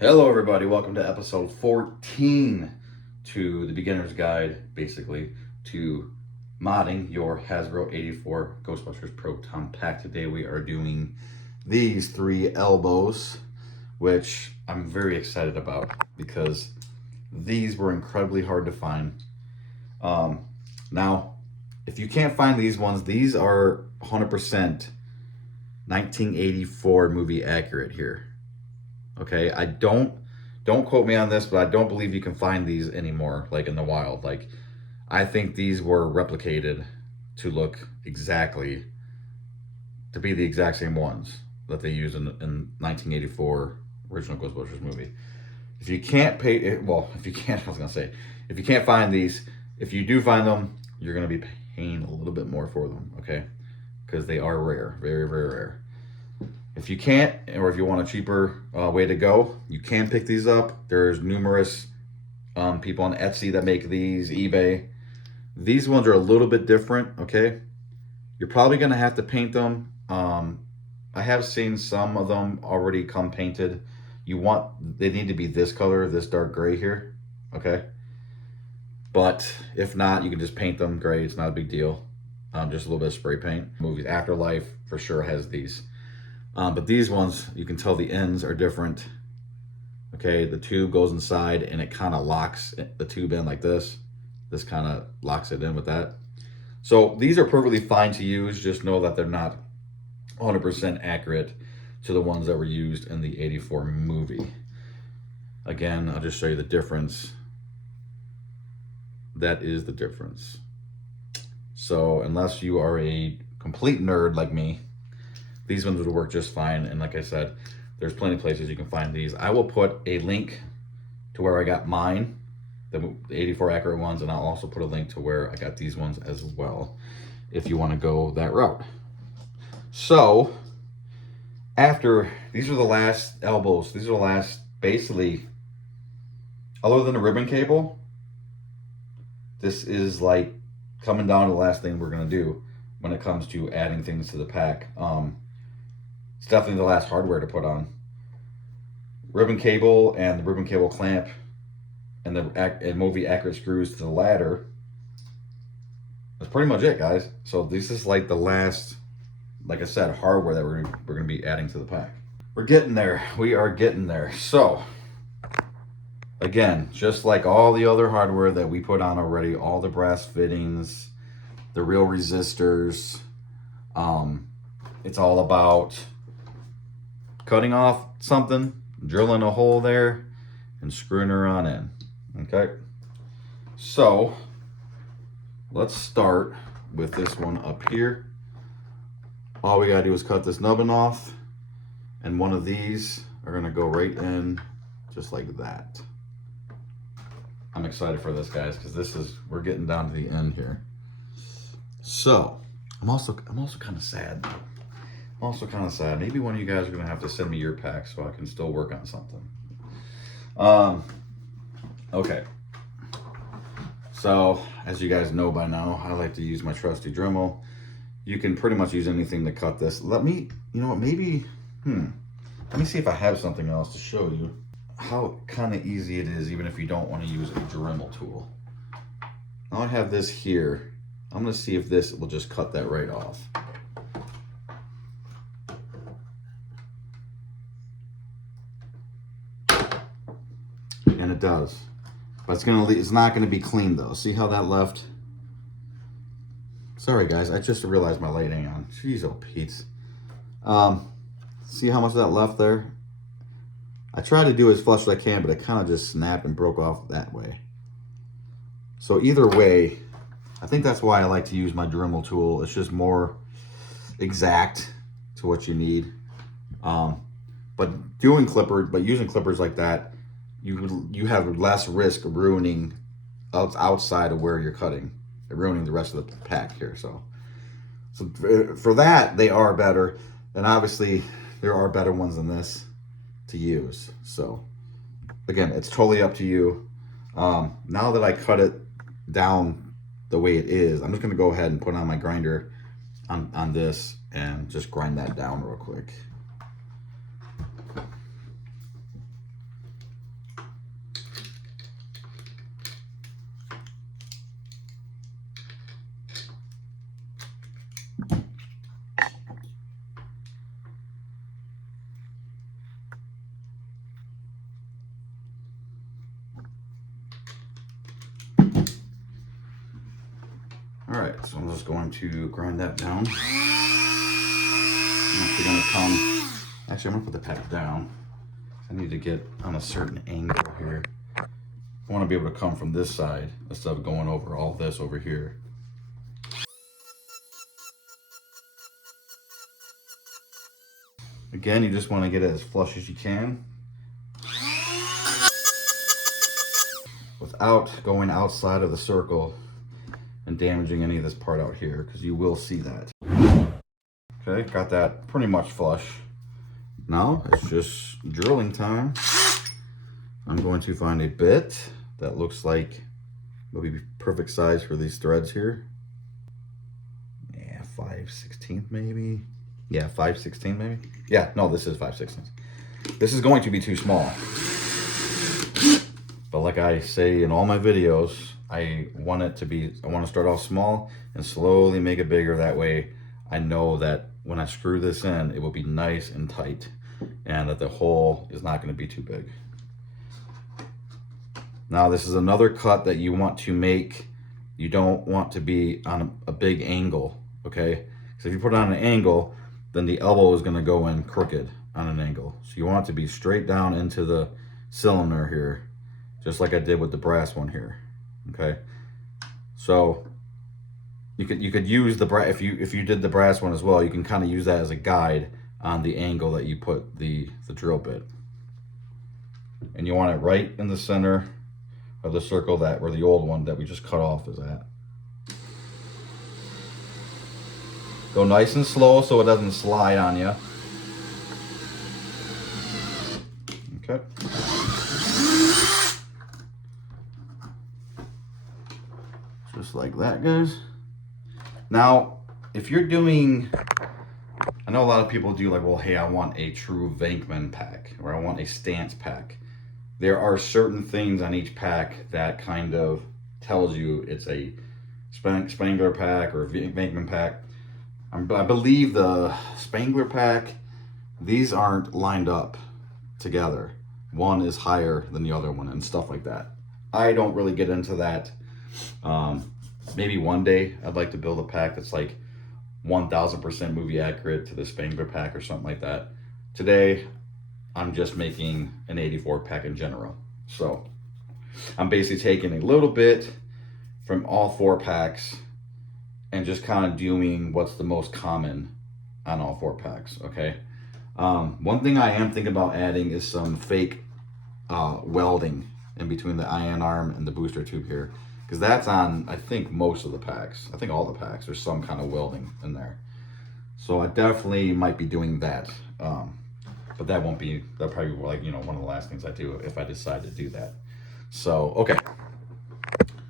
Hello everybody, welcome to episode 14 to the beginner's guide, basically, to modding your Hasbro 84 Ghostbusters Proton Pack. Today we are doing these 3 elbows, which I'm very excited about because these were incredibly hard to find. Now, if you can't find these ones, these are 100% 1984 movie accurate here. Okay, I don't quote me on this, but I don't believe you can find these anymore, like in the wild. Like, I think these were replicated to look exactly, to be the exact same ones that they used in 1984 original Ghostbusters movie. If you can't pay, well, if you can't, I was gonna say, if you can't find these, if you do find them, you're gonna be paying a little bit more for them, okay? Because they are rare, very, very rare. If you can't, or if you want a cheaper way to go, you can pick these up. There's numerous people on Etsy that make these, eBay. These ones are a little bit different, okay? You're probably gonna have to paint them. I have seen some of them already come painted. They need to be this color, this dark gray here, okay? But if not, you can just paint them gray. It's not a big deal. Just a little bit of spray paint. Movies Afterlife for sure has these. But these ones, you can tell the ends are different. Okay, the tube goes inside and it kind of locks the tube in like this. This kind of locks it in with that. So these are perfectly fine to use. Just know that they're not 100% accurate to the ones that were used in the 84 movie. Again, I'll just show you the difference. That is the difference. So unless you are a complete nerd like me, these ones would work just fine. And like I said, there's plenty of places you can find these. I will put a link to where I got mine, the 84 accurate ones, and I'll also put a link to where I got these ones as well, if you want to go that route. So, these are the last elbows. These are the last, basically, other than the ribbon cable, this is like coming down to the last thing we're going to do when it comes to adding things to the pack. It's definitely the last hardware to put on. Ribbon cable and the ribbon cable clamp and the movie accurate screws to the ladder. That's pretty much it, guys. So this is like the last, like I said, hardware that we're gonna be adding to the pack. We're getting there. We are getting there. So again, just like all the other hardware that we put on already, all the brass fittings, the real resistors, it's all about cutting off something, drilling a hole there, and screwing her on in. Okay, so let's start with this one up here. All we gotta do is cut this nubbin off, and one of these are gonna go right in just like that. I'm excited for this, guys, because we're getting down to the end here. So I'm also kind of sad. Maybe one of you guys are gonna have to send me your pack so I can still work on something. Okay. So as you guys know by now, I like to use my trusty Dremel. You can pretty much use anything to cut this. You know what? Maybe. Let me see if I have something else to show you how kind of easy it is, even if you don't want to use a Dremel tool. Now I have this here. I'm gonna see if this will just cut that right off. And it does, but it's not gonna be clean though. See how that left? Sorry guys, I just realized my light ain't on. Jeez, oh Pete. See how much of that left there? I tried to do as flush as I can, but it kind of just snapped and broke off that way. So either way, I think that's why I like to use my Dremel tool. It's just more exact to what you need. But using clippers like that, you have less risk of ruining outside of where you're cutting, ruining the rest of the pack here. So for that, they are better. And obviously, there are better ones than this to use. So again, it's totally up to you. Now that I cut it down the way it is, I'm just going to go ahead and put on my grinder on this and just grind that down real quick. right, so I'm just going to grind that down. I'm actually gonna come, actually I'm gonna put the pack down. I need to get on a certain angle here. I wanna be able to come from this side instead of going over all this over here. Again, you just wanna get it as flush as you can without going outside of the circle and damaging any of this part out here, because you will see that. Okay, got that pretty much flush. Now it's just drilling time. I'm going to find a bit that looks like will be perfect size for these threads here. Yeah, 5/16 maybe. Yeah, 5/16 maybe. Yeah, no, this is 5/16. This is going to be too small. But like I say in all my videos, I want to start off small and slowly make it bigger. That way I know that when I screw this in, it will be nice and tight and that the hole is not going to be too big. Now this is another cut that you want to make. You don't want to be on a big angle, okay? Because if you put it on an angle, then the elbow is going to go in crooked on an angle. So you want it to be straight down into the cylinder here, just like I did with the brass one here, okay? So you could use the brass, if you did the brass one as well, you can kind of use that as a guide on the angle that you put the drill bit. And you want it right in the center of the circle that where the old one that we just cut off is at. Go nice and slow so it doesn't slide on you. Okay. Just like that, guys. Now, if you're doing, I know a lot of people do like, well, hey, I want a true Venkman pack, or I want a stance pack. There are certain things on each pack that kind of tells you it's a Spangler pack or a Venkman pack. I believe the Spangler pack, these aren't lined up together. One is higher than the other one and stuff like that. I don't really get into that. Maybe one day I'd like to build a pack that's like 1000% movie accurate to the Spangler pack or something like that. Today, I'm just making an 84 pack in general. So I'm basically taking a little bit from all four packs and just kind of doing what's the most common on all four packs, okay? One thing I am thinking about adding is some fake welding in between the ion arm and the booster tube here, because that's on, I think, most of the packs. I think all the packs, there's some kind of welding in there. So I definitely might be doing that. But that'll probably be like, you know, one of the last things I do if I decide to do that. So, okay.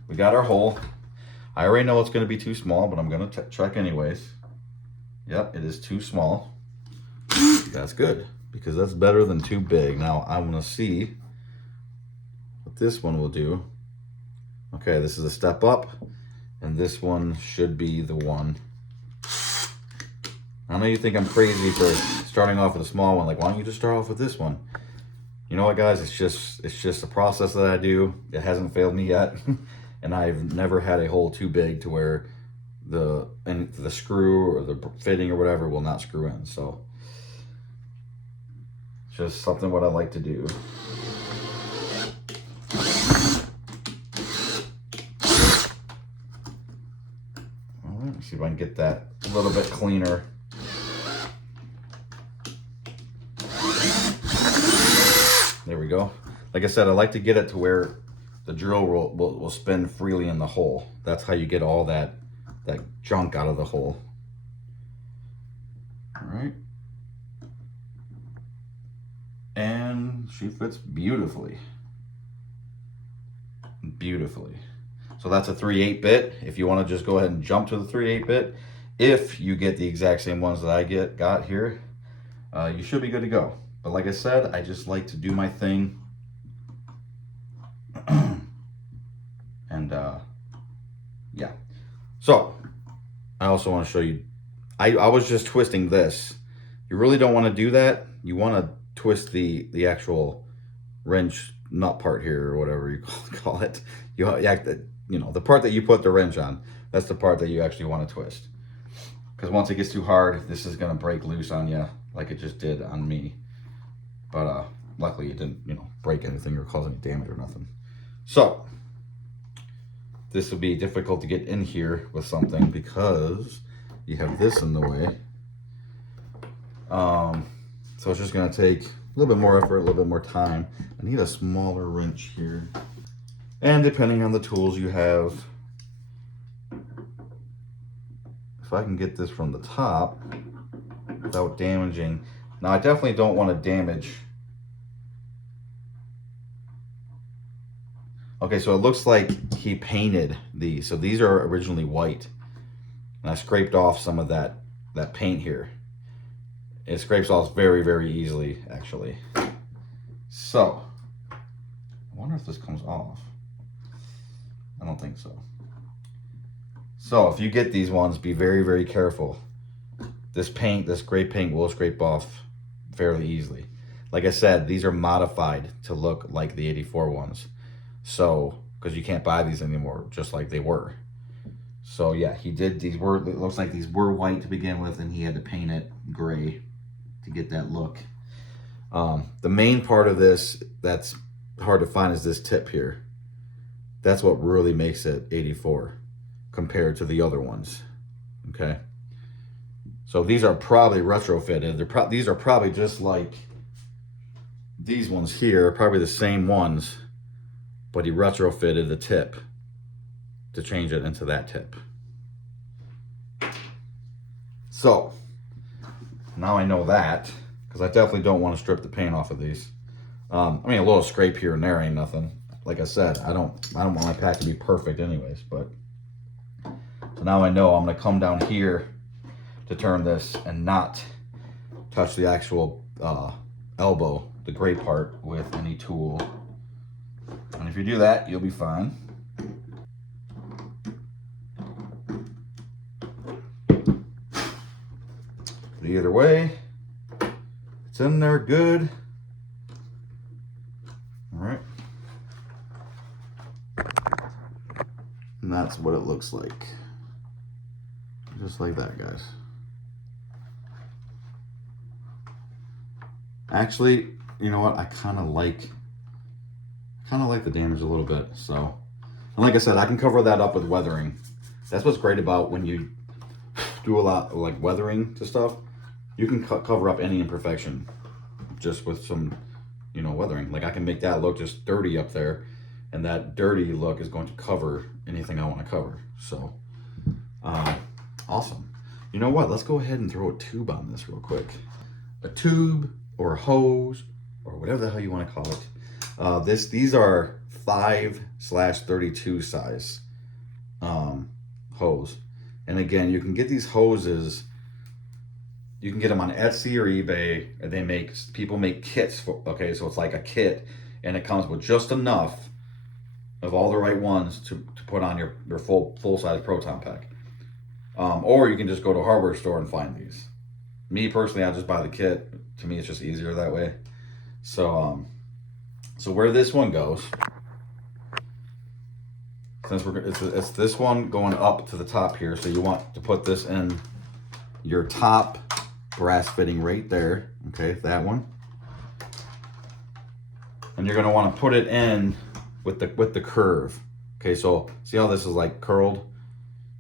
We got our hole. I already know it's going to be too small, but I'm going to check anyways. Yep, it is too small. That's good, because that's better than too big. Now, I want to see what this one will do. Okay, this is a step up, and this one should be the one. I know you think I'm crazy for starting off with a small one. Like, why don't you just start off with this one? You know what, guys? It's just a process that I do. It hasn't failed me yet, and I've never had a hole too big to where the screw or the fitting or whatever will not screw in. So it's just something what I like to do. All right, let's see if I can get that a little bit cleaner. There we go. Like I said, I like to get it to where the drill will spin freely in the hole. That's how you get all that junk out of the hole. All right. And she fits beautifully. Beautifully. So that's a 3/8 bit. If you want to just go ahead and jump to the 3/8 bit, if you get the exact same ones that I got here, you should be good to go. But like I said, I just like to do my thing. And yeah. So I also want to show you, I was just twisting this. You really don't want to do that. You want to twist the actual wrench nut part here, or whatever you call it. you know, the part that you put the wrench on, that's the part that you actually want to twist. Because once it gets too hard, this is going to break loose on you like it just did on me. But luckily it didn't, you know, break anything or cause any damage or nothing. So this will be difficult to get in here with something because you have this in the way. So it's just going to take a little bit more effort, a little bit more time. I need a smaller wrench here. And depending on the tools you have, if I can get this from the top without damaging. Now I definitely don't want to damage. Okay, so it looks like he painted these. So these are originally white. And I scraped off some of that paint here. It scrapes off very, very easily, actually. So, I wonder if this comes off. I don't think so. So, if you get these ones, be very, very careful. This paint, this gray paint will scrape off fairly easily. Like I said, these are modified to look like the 84 ones. So, because you can't buy these anymore, just like they were. So yeah, he did, these were, it looks like these were white to begin with, and he had to paint it gray to get that look. The main part of this that's hard to find is this tip here. That's what really makes it 84 compared to the other ones. Okay. So these are probably retrofitted. These are probably just like these ones here, probably the same ones, but he retrofitted the tip to change it into that tip. So now I know that, because I definitely don't want to strip the paint off of these. I mean, a little scrape here and there ain't nothing. Like I said, I don't want my pack to be perfect anyways, but so now I know I'm gonna come down here to turn this and not touch the actual elbow, the gray part, with any tool. And if you do that, you'll be fine. But either way, it's in there good. All right. And that's what it looks like. Just like that, guys. Actually, you know what? I kind of like the damage a little bit. So, and like I said, I can cover that up with weathering. That's what's great about when you do a lot like weathering to stuff. You can cover up any imperfection just with some, you know, weathering. Like I can make that look just dirty up there, and that dirty look is going to cover anything I want to cover. So, awesome. You know what? Let's go ahead and throw a tube on this real quick. A tube or a hose or whatever the hell you want to call it. These are 5/32 size hose. And again, you can get these hoses. You can get them on Etsy or eBay. And people make kits for, okay, so it's like a kit, and it comes with just enough of all the right ones to put on your full size proton pack. Or you can just go to a hardware store and find these. Me personally, I just buy the kit. To me, it's just easier that way. So, so where this one goes, since it's this one going up to the top here, so you want to put this in your top brass fitting right there. Okay, that one, and you're gonna want to put it in with the curve. Okay, so see how this is like curled?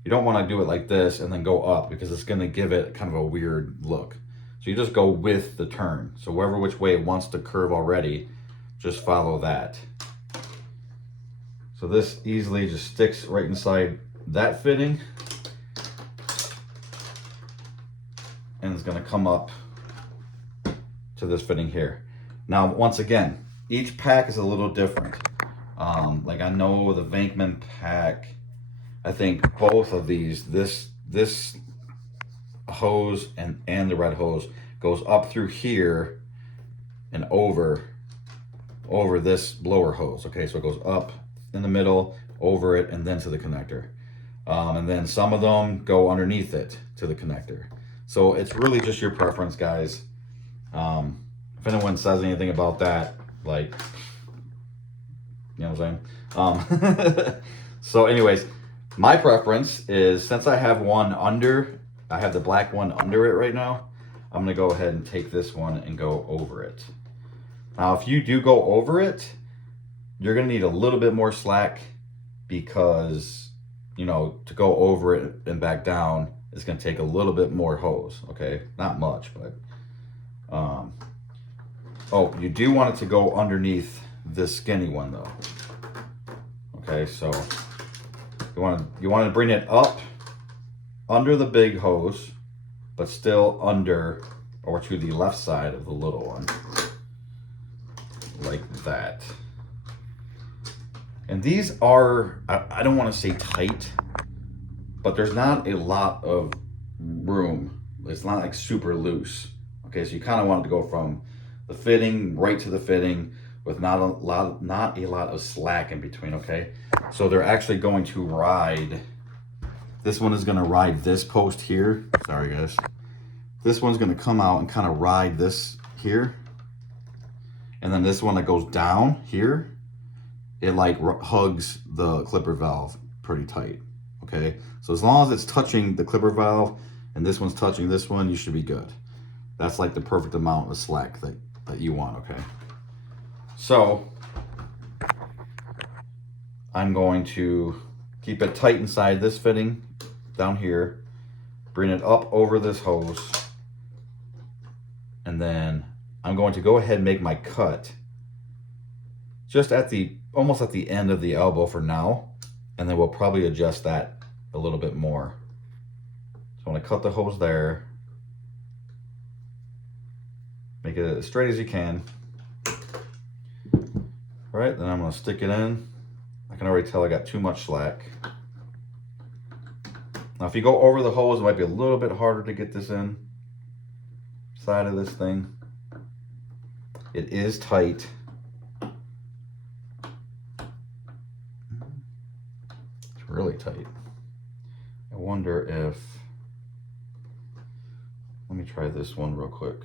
You don't want to do it like this and then go up, because it's going to give it kind of a weird look. So you just go with the turn. So wherever which way it wants to curve already, just follow that. So this easily just sticks right inside that fitting, and it's going to come up to this fitting here. Now, once again, each pack is a little different. Like I know the Venkman pack, I think both of these, this hose and the red hose goes up through here and over this blower hose. Okay, so it goes up in the middle, over it, and then to the connector. And then some of them go underneath it to the connector. So it's really just your preference, guys. If anyone says anything about that, like, you know what I'm saying? So anyways, my preference is, since I have one under, I have the black one under it right now, I'm gonna go ahead and take this one and go over it. Now, if you do go over it, you're gonna need a little bit more slack because, you know, to go over it and back down, it's gonna take a little bit more hose, okay? Not much, but, oh, you do want it to go underneath this skinny one though. Okay, so you want to bring it up under the big hose, but still under or to the left side of the little one, like that. And these are, I don't want to say tight, but there's not a lot of room. It's not like super loose. Okay, so you kind of want it to go from the fitting right to the fitting with not a lot of slack in between, okay? So they're actually going to ride, this one is gonna ride this post here. Sorry guys. This one's gonna come out and kind of ride this here. And then this one that goes down here, it like hugs the clipper valve pretty tight, okay? So as long as it's touching the clipper valve and this one's touching this one, you should be good. That's like the perfect amount of slack that you want, okay? So I'm going to keep it tight inside this fitting down here, bring it up over this hose, and then I'm going to go ahead and make my cut just at almost at the end of the elbow for now, and then we'll probably adjust that a little bit more. So I'm going to cut the hose there, make it as straight as you can. All right, then I'm going to stick it in. I can already tell I got too much slack. Now if you go over the hose, it might be a little bit harder to get this in side of this thing. It is tight. It's really tight. I wonder if, let me try this one real quick.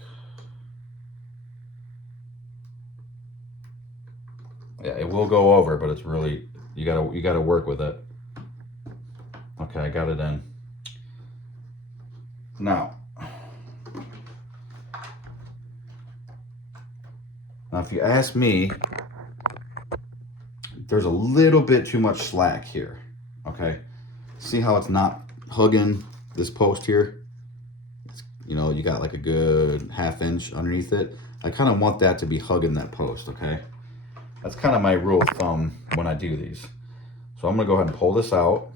Yeah, it will go over, but it's really, you gotta work with it. Okay, I got it in. Now if you ask me, there's a little bit too much slack here, okay? See how it's not hugging this post here? You know, you got like a good 1/2 inch underneath it. I kind of want that to be hugging that post, okay? That's kind of my rule of thumb when I do these. So I'm gonna go ahead and pull this out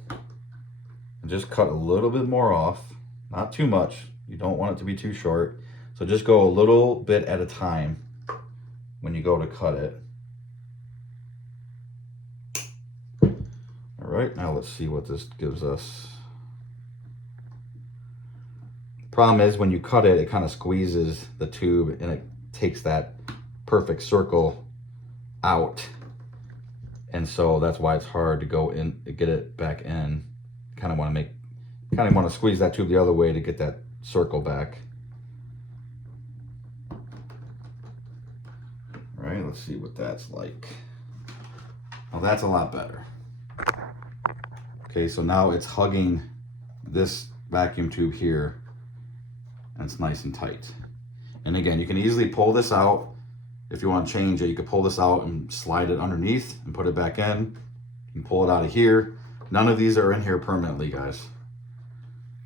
and just cut a little bit more off, not too much. You don't want it to be too short. So just go a little bit at a time when you go to cut it. All right, now let's see what this gives us. The problem is when you cut it, it kind of squeezes the tube and it takes that perfect circle out. And so that's why it's hard to go in, to get it back in. Kind of want to squeeze that tube the other way to get that circle back. All right, let's see what that's like. Oh, that's a lot better. Okay, so now it's hugging this vacuum tube here, and it's nice and tight. And again, you can easily pull this out. If you want to change it, you could pull this out and slide it underneath and put it back in. You can pull it out of here. None of these are in here permanently, guys.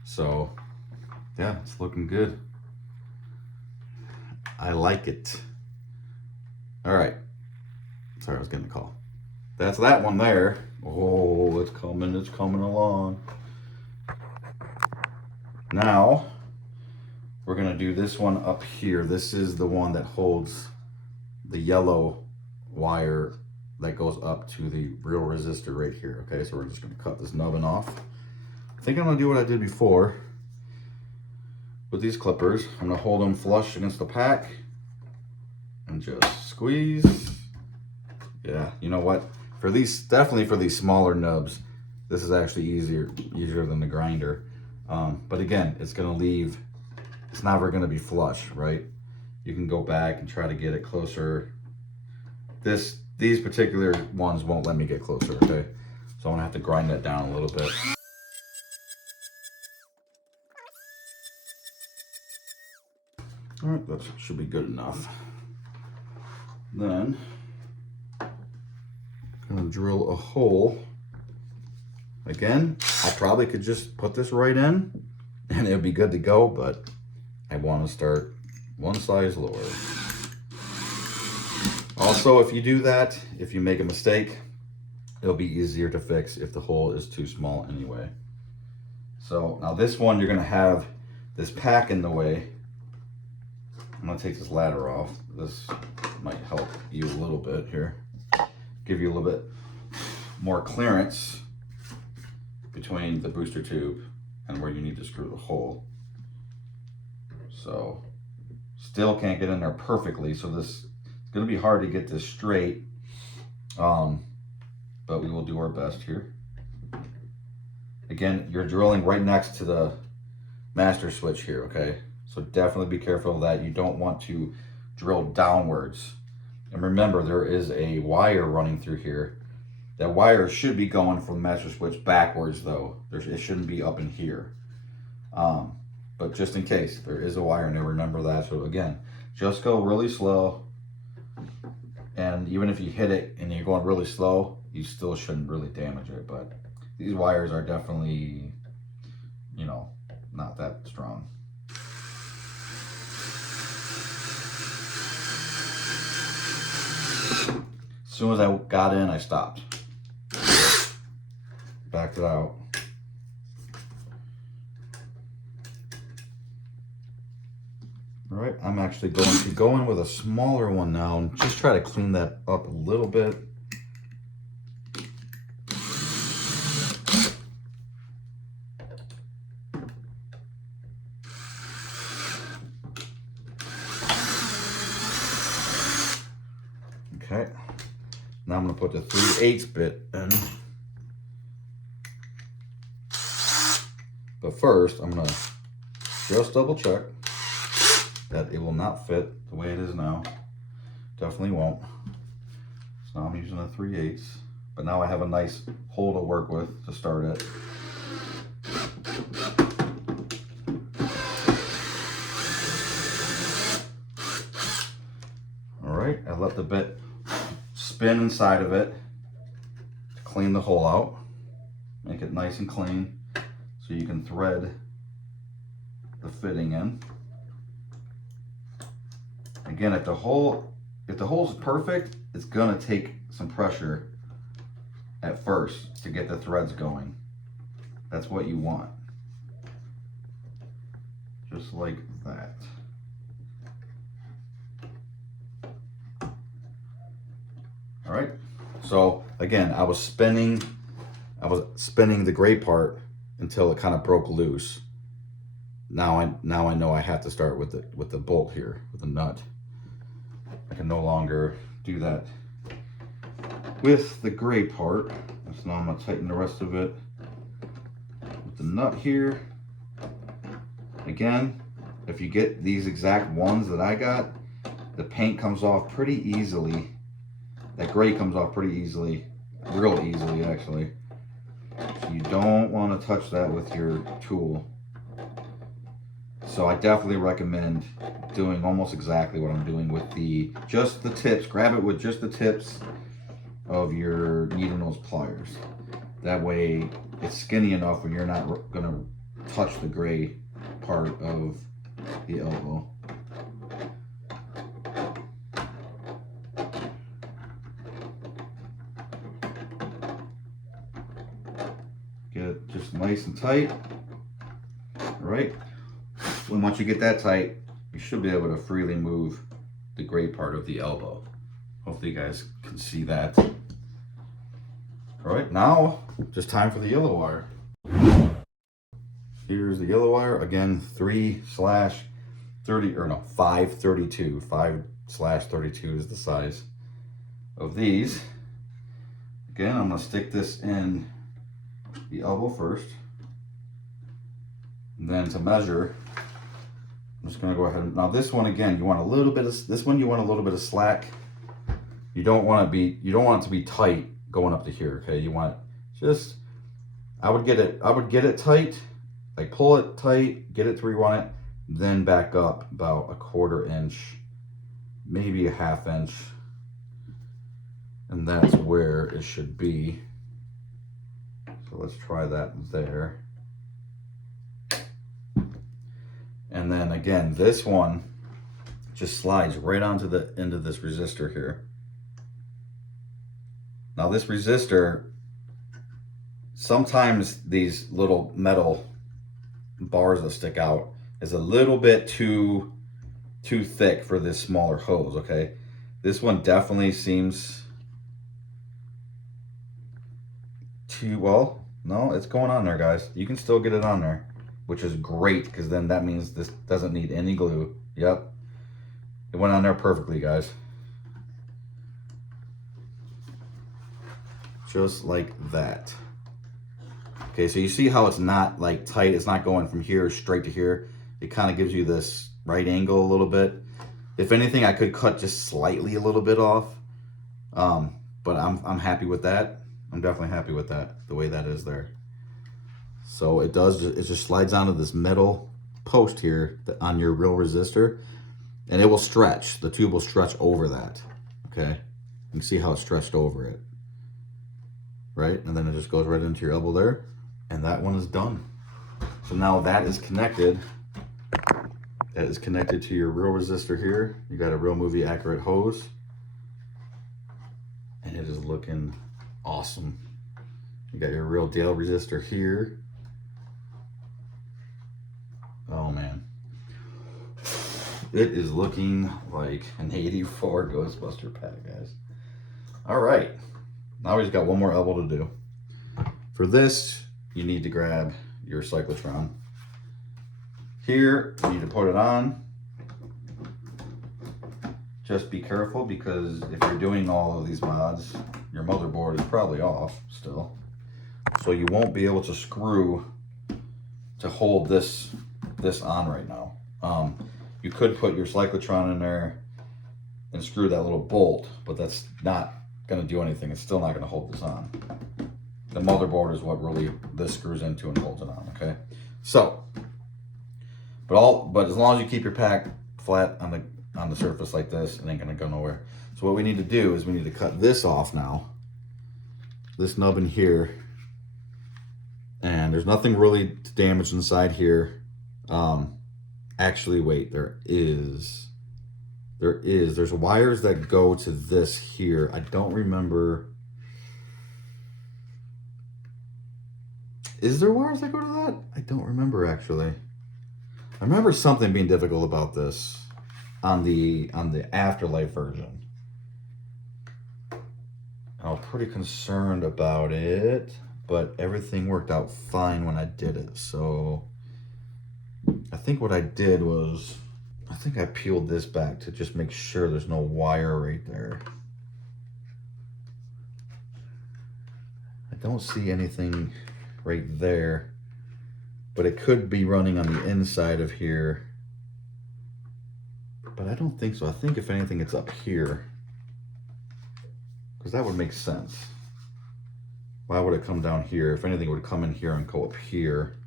So, yeah, it's looking good. I like it. All right. Sorry, I was getting a call. That's that one there. Oh, it's coming along. Now, we're gonna do this one up here. This is the one that holds the yellow wire that goes up to the real resistor right here. Okay, so we're just gonna cut this nubbin off. I think I'm gonna do what I did before with these clippers. I'm gonna hold them flush against the pack and just squeeze. Yeah, you know what? For these, definitely for these smaller nubs, this is actually easier than the grinder. But again, it's gonna leave, it's never gonna be flush, right? You can go back and try to get it closer. These particular ones won't let me get closer, okay? So I'm gonna have to grind that down a little bit. All right, that should be good enough. Then I'm gonna drill a hole. Again, I probably could just put this right in and it would be good to go, but I want to start one size lower. Also, if you do that, if you make a mistake, it'll be easier to fix if the hole is too small anyway. So now this one, you're gonna have this pack in the way. I'm gonna take this ladder off. This might help you a little bit here. Give you a little bit more clearance between the booster tube and where you need to screw the hole. So still can't get in there perfectly, so this is gonna be hard to get this straight, but we will do our best here. Again, you're drilling right next to the master switch here, okay? So definitely be careful of that. You don't want to drill downwards. And remember, there is a wire running through here. That wire should be going from the master switch backwards though. It shouldn't be up in here. But just in case, there is a wire in there, remember that. So again, just go really slow. And even if you hit it and you're going really slow, you still shouldn't really damage it. But these wires are definitely, you know, not that strong. As soon as I got in, I stopped. Backed it out. All right, I'm actually going to go in with a smaller one now and just try to clean that up a little bit. Okay, now I'm going to put the 3/8 bit in. But first, I'm going to just double check that it will not fit the way it is now. Definitely won't. So now I'm using a 3/8, but now I have a nice hole to work with to start it. All right, I let the bit spin inside of it to clean the hole out, make it nice and clean so you can thread the fitting in. Again, if the hole's perfect, it's gonna take some pressure at first to get the threads going. That's what you want. Just like that. All right, so again, I was spinning the gray part until it kind of broke loose. Now I know I have to start with the bolt here, with the nut. I can no longer do that with the gray part. So now I'm gonna tighten the rest of it with the nut here. Again, if you get these exact ones that I got, the paint comes off pretty easily. That gray comes off pretty easily, real easily actually. So you don't want to touch that with your tool. So I definitely recommend doing almost exactly what I'm doing with just the tips. Grab it with just the tips of your needle nose pliers. That way it's skinny enough when you're not gonna touch the gray part of the elbow. Get it just nice and tight. All right. And once you get that tight, you should be able to freely move the gray part of the elbow. Hopefully you guys can see that. All right, now just time for the yellow wire. Here's the yellow wire. Again, 5/32. 5/32 is the size of these. Again, I'm gonna stick this in the elbow first. And then to measure, I'm just gonna go ahead and, now this one again, you want a little bit of slack. You don't want it to be tight going up to here, okay? So Just, I would get it tight, like pull it tight, get it to where you want it, then back up about a 1/4 inch, maybe a 1/2 inch, and that's where it should be. So let's try that there. And then again, this one just slides right onto the end of this resistor here. Now this resistor, sometimes these little metal bars that stick out is a little bit too thick for this smaller hose, okay? This one definitely seems too, well, no, it's going on there, guys. You can still get it on there, which is great, because then that means this doesn't need any glue. Yep, it went on there perfectly, guys. Just like that. Okay, so you see how it's not like tight, it's not going from here straight to here. It kind of gives you this right angle a little bit. If anything, I could cut just slightly a little bit off, but I'm happy with that. I'm definitely happy with that, the way that is there. So it just slides onto this metal post here on your real resistor, and it will stretch. The tube will stretch over that, okay? You can see how it's stretched over it, right? And then it just goes right into your elbow there, and that one is done. So now that is connected. That is connected to your real resistor here. You got a real movie accurate hose, and it is looking awesome. You got your real Dale resistor here. Oh man, it is looking like an 84 Ghostbuster pack, guys. All right, now we just got one more elbow to do. For this, you need to grab your cyclotron. Here, you need to put it on. Just be careful, because if you're doing all of these mods, your motherboard is probably off still. So you won't be able to screw to hold this on right now. You could put your cyclotron in there and screw that little bolt, but that's not gonna do anything. It's still not gonna hold this on. The motherboard is what really this screws into and holds it on, okay? So, but as long as you keep your pack flat on the surface like this, it ain't gonna go nowhere. So what we need to do is we need to cut this off now. This nub in here. And there's nothing really damaged inside here. Actually, wait, there's wires that go to this here. I don't remember. Is there wires that go to that? I don't remember, actually. I remember something being difficult about this on the Afterlife version. I was pretty concerned about it, but everything worked out fine when I did it. So I think what I did was, I think I peeled this back to just make sure there's no wire right there. I don't see anything right there, but it could be running on the inside of here. But I don't think so. I think if anything, it's up here, because that would make sense. Why would it come down here? If anything, it would come in here and go up here.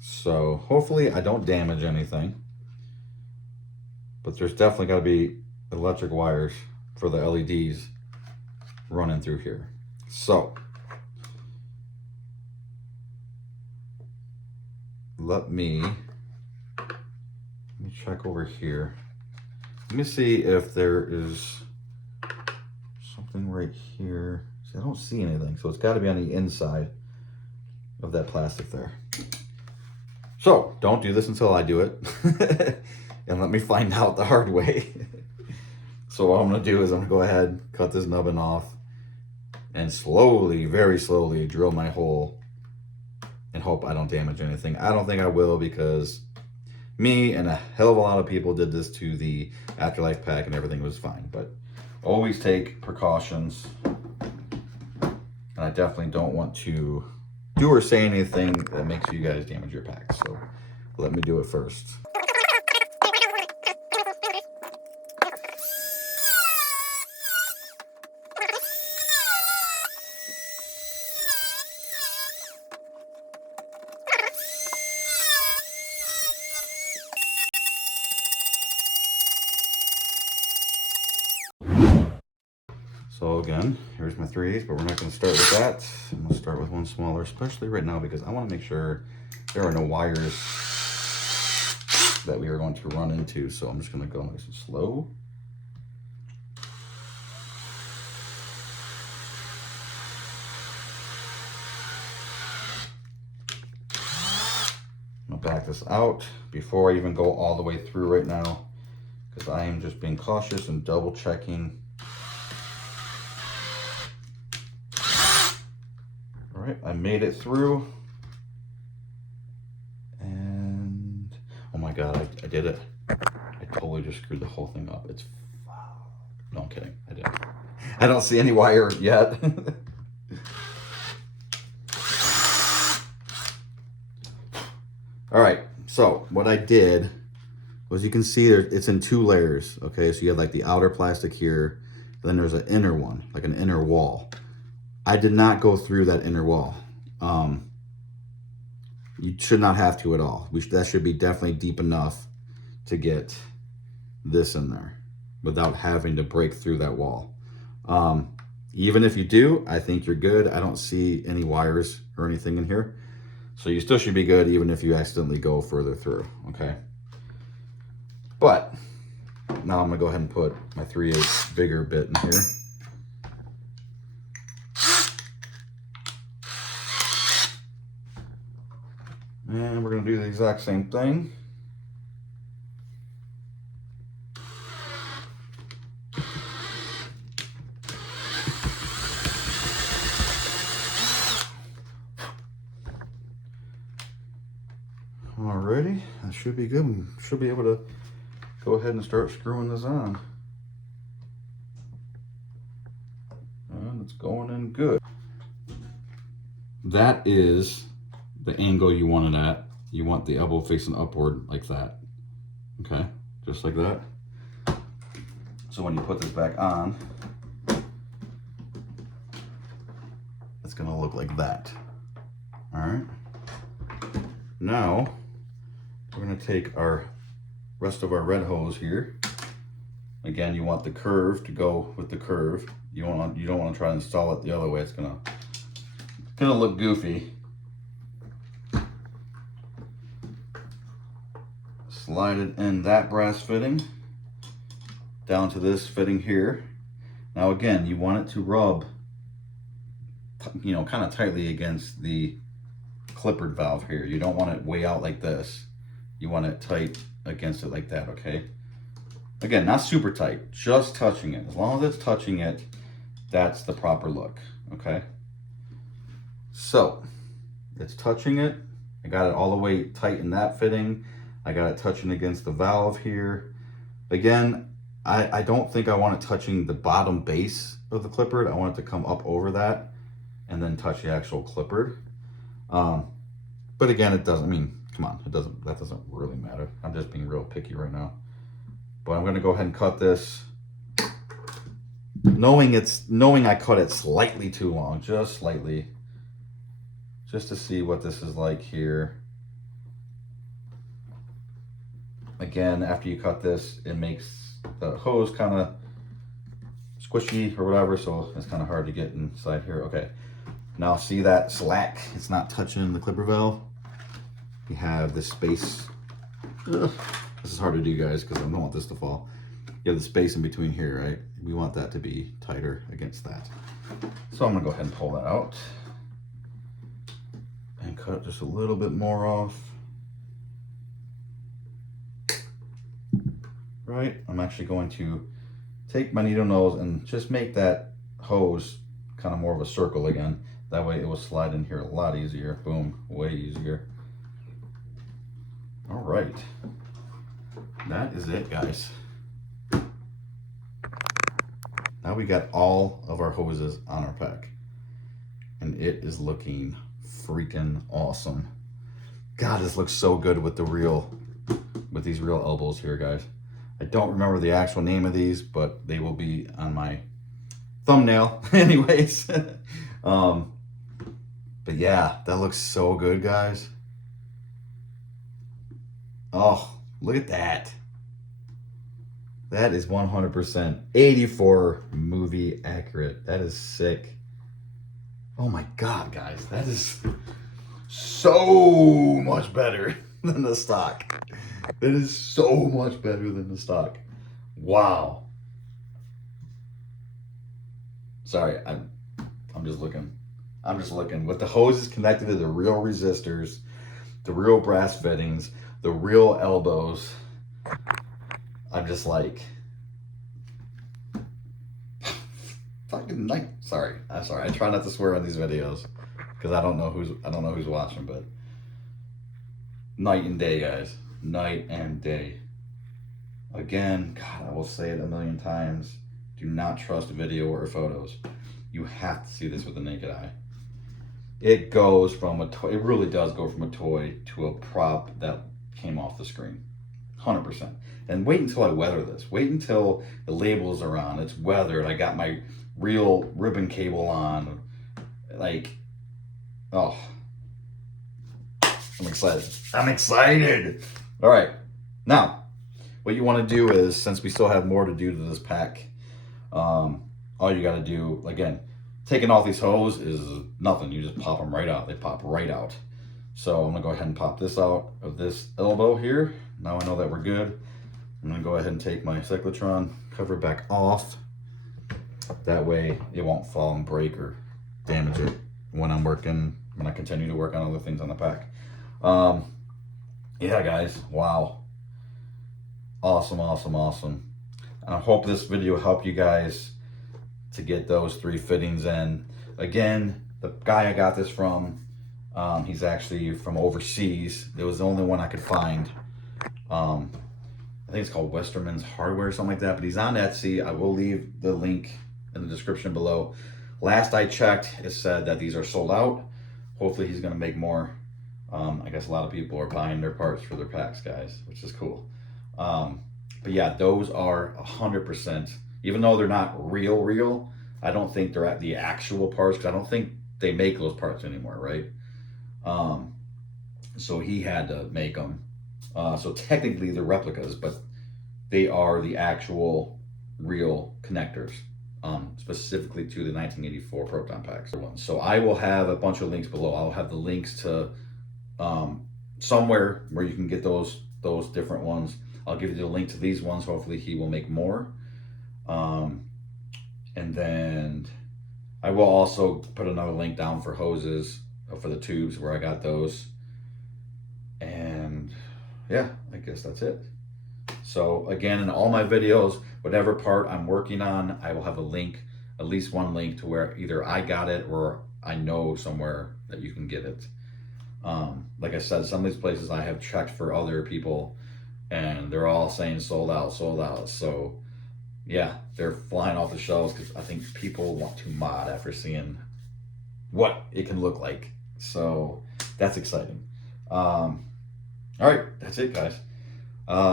So hopefully I don't damage anything, but there's definitely got to be electric wires for the LEDs running through here. So let me check over here. Let me see if there is something right here. See, I don't see anything, so it's got to be on the inside of that plastic there. So don't do this until I do it, and let me find out the hard way. So what I'm gonna do is I'm gonna go ahead, cut this nubbin off, and slowly, very slowly, drill my hole and hope I don't damage anything. I don't think I will, because me and a hell of a lot of people did this to the Afterlife pack and everything was fine. But always take precautions, and I definitely don't want to do or say anything that makes you guys damage your pack. So let me do it first. So again, here's my 3/8, but we're not going to start with that. I'm going to start with one smaller, especially right now because I want to make sure there are no wires that we are going to run into. So I'm just going to go nice and slow. I'm going to back this out before I even go all the way through right now because I am just being cautious and double checking. All right, I made it through. And oh my God, I did it. I totally just screwed the whole thing up. It's, no, I'm kidding. I didn't. I don't see any wire yet. All right, so what I did was, you can see there, it's in 2 layers. Okay, so you have like the outer plastic here, then there's an inner one, like an inner wall. I did not go through that inner wall. You should not have to at all. That should be definitely deep enough to get this in there without having to break through that wall. Even if you do, I think you're good. I don't see any wires or anything in here. So you still should be good even if you accidentally go further through, okay? But now I'm gonna go ahead and put my 3/8 bigger bit in here. And we're gonna do the exact same thing. Alrighty, that should be good. We should be able to go ahead and start screwing this on. And it's going in good. That is the angle you want it at. You want the elbow facing upward like that. Okay, just like that. So when you put this back on, it's gonna look like that. All right. Now, we're gonna take our rest of our red hose here. Again, you want the curve to go with the curve. You don't want to try to install it the other way. It's gonna look goofy. Slide it in that brass fitting down to this fitting here. Now again, you want it to rub, you know, kind of tightly against the clippered valve here. You don't want it way out like this. You want it tight against it like that, okay? Again, not super tight, just touching it. As long as it's touching it, that's the proper look, okay? So, it's touching it. I got it all the way tight in that fitting. I got it touching against the valve here. Again, I don't think I want it touching the bottom base of the clipper. I want it to come up over that and then touch the actual clipper. But again, it doesn't, I mean, come on, that doesn't really matter. I'm just being real picky right now. But I'm gonna go ahead and cut this, knowing I cut it slightly too long, just slightly, just to see what this is like here. Again, after you cut this, it makes the hose kind of squishy or whatever, so it's kind of hard to get inside here. Okay, now see that slack? It's not touching the clipper valve. You have this space. Ugh. This is hard to do, guys, because I don't want this to fall. You have the space in between here, right? We want that to be tighter against that. So I'm gonna go ahead and pull that out and cut just a little bit more off. Right, I'm actually going to take my needle nose and just make that hose kind of more of a circle again. That way it will slide in here a lot easier. Boom, way easier. All right, that is it, guys. Now we got all of our hoses on our pack and it is looking freaking awesome. God, this looks so good with these real elbows here, guys. I don't remember the actual name of these, but they will be on my thumbnail anyways. But yeah, that looks so good, guys. Oh, look at that. That is 100% 84 movie accurate. That is sick. Oh my God, guys. That is so much better than the stock. That is so much better than the stock. Wow. Sorry, I'm just looking. I'm just looking. With the hoses connected to the real resistors, the real brass fittings, the real elbows. I'm just like, fucking night. Sorry, I'm sorry. I try not to swear on these videos because I don't know who's watching, but night and day, guys. Night and day. Again, God, I will say it a million times. Do not trust video or photos. You have to see this with the naked eye. It goes from a toy. It really does go from a toy to a prop that came off the screen. 100%. And wait until I weather this. Wait until the labels are on. It's weathered. I got my real ribbon cable on. Like, oh. I'm excited. I'm excited. All right. Now, what you want to do is, since we still have more to do to this pack, all you got to do, again, taking off these hoses is nothing. You just pop them right out. They pop right out. So I'm going to go ahead and pop this out of this elbow here. Now I know that we're good. I'm going to go ahead and take my cyclotron, cover it back off. That way it won't fall and break or damage it when I continue to work on other things on the pack. Yeah, guys. Wow. Awesome, awesome, awesome. And I hope this video helped you guys to get those 3 fittings in. Again, the guy I got this from, he's actually from overseas. It was the only one I could find. I think it's called Wertheimers Hardware or something like that, but he's on Etsy. I will leave the link in the description below. Last I checked, it said that these are sold out. Hopefully he's gonna make more. I guess a lot of people are buying their parts for their packs, guys, which is cool. But yeah, those are 100%, even though they're not real, I don't think they're at the actual parts, because I don't think they make those parts anymore, right? So he had to make them. So technically they're replicas, but they are the actual real connectors, specifically to the 1984 Proton Packs. So I will have a bunch of links below. I'll have the links to somewhere where you can get those different ones. I'll give you the link to these ones. Hopefully he will make more. And then I will also put another link down for hoses, for the tubes where I got those. And yeah, I guess that's it. So again, in all my videos, whatever part I'm working on, I will have a link, at least one link to where either I got it or I know somewhere that you can get it. Like I said, some of these places I have checked for other people and they're all saying sold out, sold out. So yeah, they're flying off the shelves because I think people want to mod after seeing what it can look like. So that's exciting. All right, that's it, guys.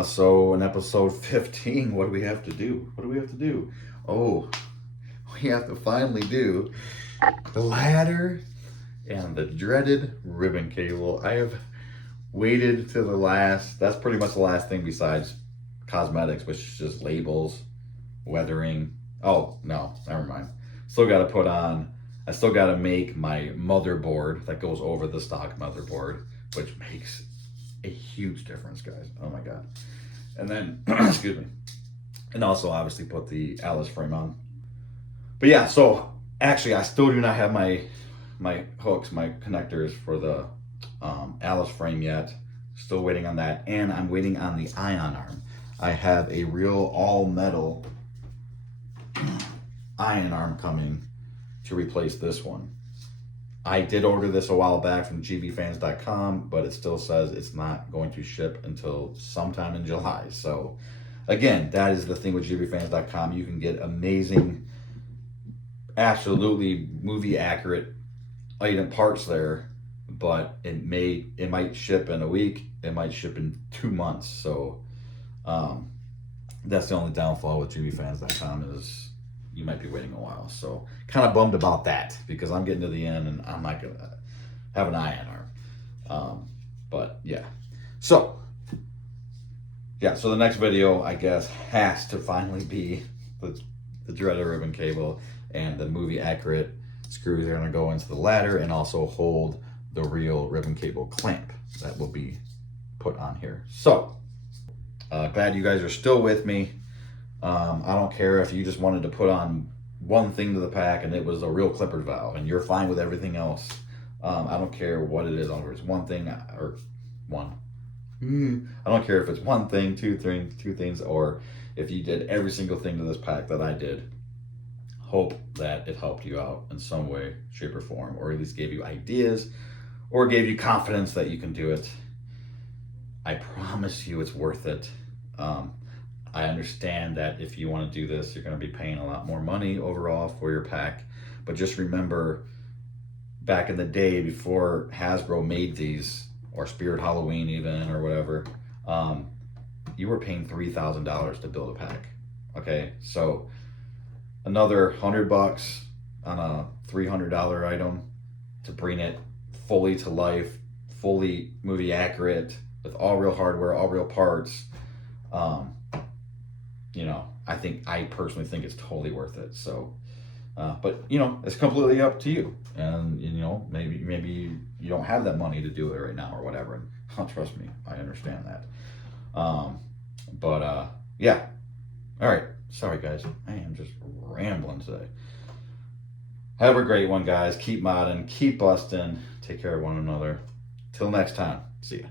So in episode 15, what do we have to do? What do we have to do? Oh, we have to finally do the ladder and the dreaded ribbon cable. I have waited to the last. That's pretty much the last thing besides cosmetics, which is just labels, weathering. Oh, no, never mind. Still got to put on, I still got to make my motherboard that goes over the stock motherboard, which makes a huge difference, guys. Oh my God. And then, excuse me. And also obviously put the Alice frame on. But yeah, so actually I still do not have my hooks, my connectors for the Alice frame yet. Still waiting on that. And I'm waiting on the ion arm. I have a real all metal ion arm coming to replace this one. I did order this a while back from gbfans.com, but it still says it's not going to ship until sometime in July. So again, that is the thing with gbfans.com. You can get amazing, absolutely movie accurate item parts there, but it might ship in a week, it might ship in 2 months. So that's the only downfall with gbfans.com is you might be waiting a while. So kind of bummed about that because I'm getting to the end and I'm not gonna have an ion arm. But yeah. So yeah, so the next video, I guess, has to finally be the dreaded ribbon cable and the movie accurate screws are going to go into the ladder and also hold the real ribbon cable clamp that will be put on here. So glad you guys are still with me. I don't care if you just wanted to put on one thing to the pack and it was a real clipper valve and you're fine with everything else. I don't care what it is, whether it's one thing or one. I don't care if it's one thing, two things, or if you did every single thing to this pack that I did. Hope that it helped you out in some way, shape, or form, or at least gave you ideas or gave you confidence that you can do it. I promise you it's worth it. I understand that if you want to do this, you're going to be paying a lot more money overall for your pack. But just remember, back in the day before Hasbro made these, or Spirit Halloween even, or whatever, you were paying $3,000 to build a pack. Okay, so another $100 on a $300 item to bring it fully to life, fully movie accurate, with all real hardware, all real parts. You know, I personally think it's totally worth it. So, but you know, it's completely up to you. And you know, maybe you don't have that money to do it right now or whatever. And trust me, I understand that. Yeah. All right. Sorry guys, I am just rambling today. Have a great one, guys. Keep modding, keep busting. Take care of one another. Till next time. See ya.